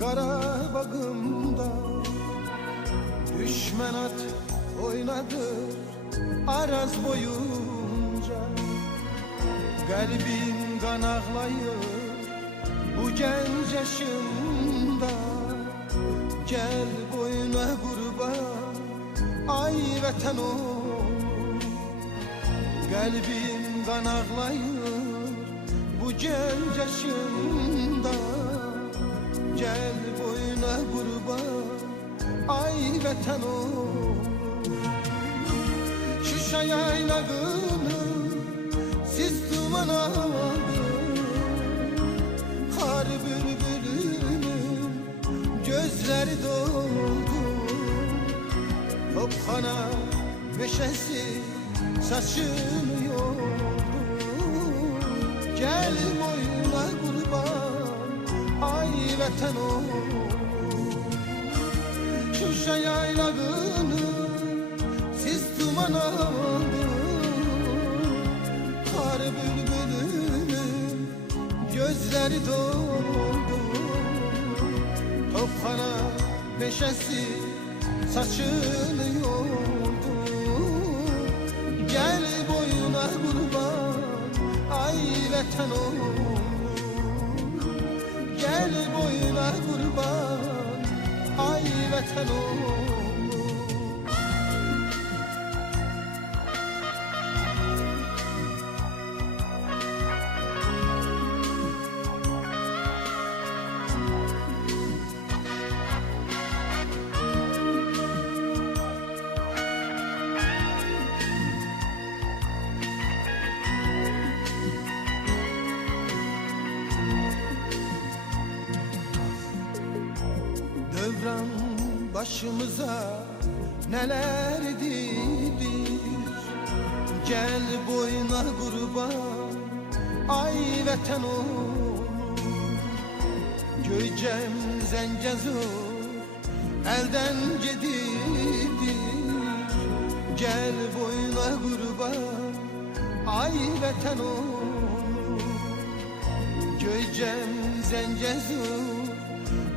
Karabağımda düşman at oynadı Araz boyunca. Kalbim kan ağlayır bu genç yaşımda. Gel boyuna kurban ay vatan oğlum. Kalbim kan ağlayır bu genç yaşımda. Gel boyuna kurban ay vatan oğlum. Şuşa yaylağını sis duman aldı. Kar bülbülünün gözleri doldu. Topxana meşesi saçını yordu. Gel boyuna kurban ay vatan oğlum. Şuşa yaylağını sis duman aldı. Kar bülbülünün gözleri doldu. Topxana meşesi saçını yordu. Gel boyuna kurban ay vatan oğlum. Gel boyuna kurban ay vatan oğlum. Devran başımıza neler dilir. Gel boyuna kurban ay vatan oğlum. Göycem Zencezur elden gidilir. Gel boyuna kurban ay vatan oğlum. Göycem Zencezur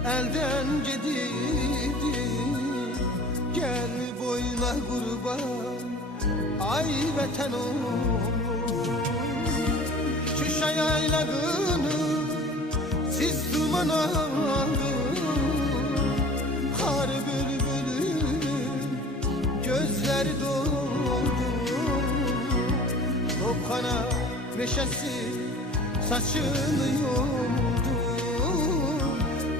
elden gidilir. Gel boyuna kurban ay vatan oğlum. Şuşa yaylağını sis duman aldı. Kar bülbülünün gözleri doldu. Topxana meşesi saçını yordu.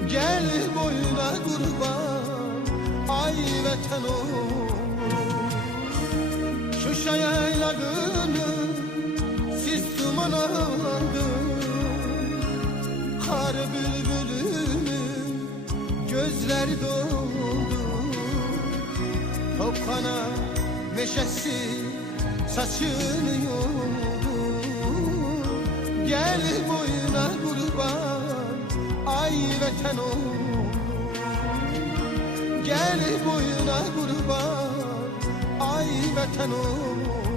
Gel boyuna kurban ay vatan oğlum. Şuşa yaylağını sis duman aldı. Kar bülbülünün gözleri doldu. Topxana meşesi saçını yordu. Gel boyuna kurban ay vatan oğlum. Gel boyuna kurban ay vatan oğlum.